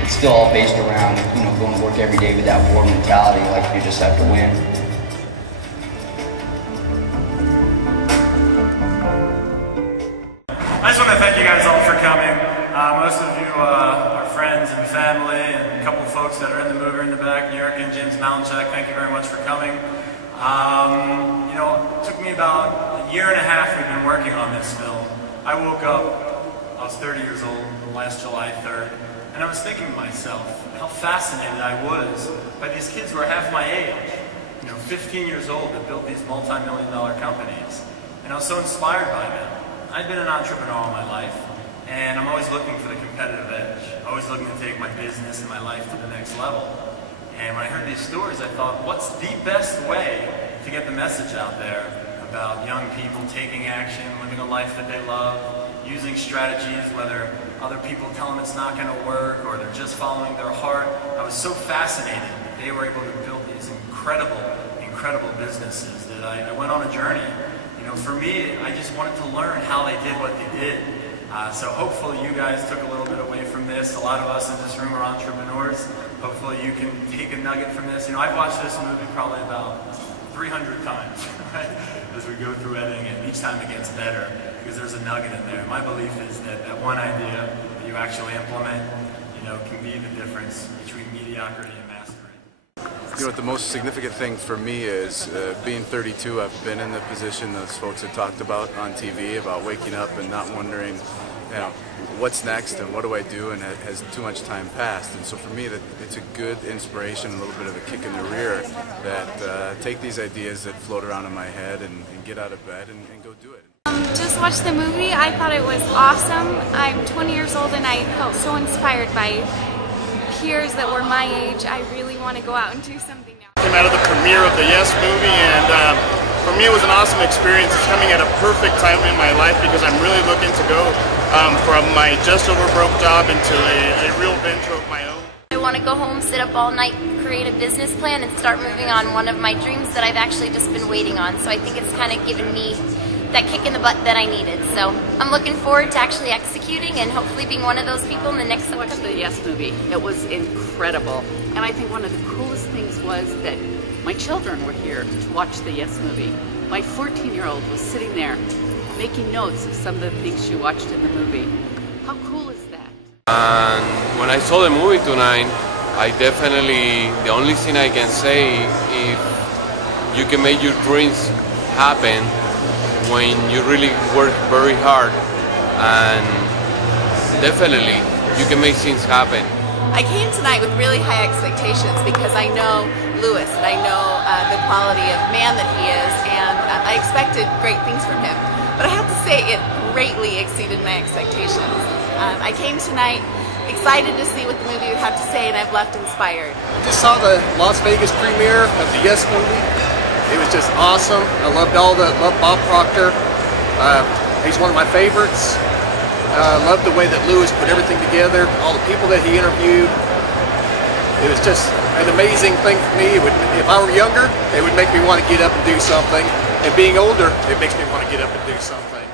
It's still all based around, going to work every day with that war mentality, like you just have to win. I just want to thank you guys all for coming. Most of you are friends and family, and a couple of folks that are in the movie in the back, New York and James Malinchak, thank you very much for coming. It took me about a year and a half we've been working on this film. I woke up, I was 30 years old, last July 3rd, and I was thinking to myself how fascinated I was by these kids who are half my age, 15 years old, that built these multi-million-dollar companies. And I was so inspired by them. I've been an entrepreneur all my life, and I'm always looking for the competitive edge, always looking to take my business and my life to the next level. And when I heard these stories, I thought, what's the best way to get the message out there about young people taking action, living a life that they love, using strategies, whether other people tell them it's not going to work or they're just following their heart. I was so fascinated that they were able to build these incredible businesses that I went on a journey. For me, I just wanted to learn how they did what they did. So hopefully you guys took a little bit away from this. A lot of us in this room are entrepreneurs. Hopefully you can take a nugget from this. I've watched this movie probably about 300 times, right? As we go through editing it. Each time it gets better because there's a nugget in there. My belief is that that one idea that you actually implement, can be the difference between mediocrity and mastery. What the most significant thing for me is, being 32, I've been in the position those folks had talked about on TV, about waking up and not wondering, what's next and what do I do, and has too much time passed. And so for me, it's a good inspiration, a little bit of a kick in the rear, that take these ideas that float around in my head and get out of bed and go do it. Just watched the movie. I thought it was awesome. I'm 20 years old and I felt so inspired by peers that were my age. I really want to go out and do something now. Came out of the premiere of the Yes movie, and for me it was an awesome experience. It's coming at a perfect time in my life because I'm really looking to go from my just over broke job into a real venture of my own. I want to go home, sit up all night, create a business plan, and start moving on one of my dreams that I've actually just been waiting on. So I think it's kind of given me that kick in the butt that I needed. So I'm looking forward to actually executing and hopefully being one of those people in the next I watched the Yes movie. It was incredible. And I think one of the coolest things was that my children were here to watch the Yes movie. My 14-year-old was sitting there making notes of some of the things she watched in the movie. How cool is that? And when I saw the movie tonight, the only thing I can say, if you can make your dreams happen when you really work very hard, and definitely you can make things happen. I came tonight with really high expectations because I know Louis and I know the quality of man that he is, and I expected great things from him. But I have to say it greatly exceeded my expectations. I came tonight excited to see what the movie would have to say, and I've left inspired. I just saw the Las Vegas premiere of the Yes movie. It was just awesome. I loved loved Bob Proctor. He's one of my favorites. I loved the way that Louis put everything together, all the people that he interviewed. It was just an amazing thing for me. If I were younger, it would make me want to get up and do something. And being older, it makes me want to get up and do something.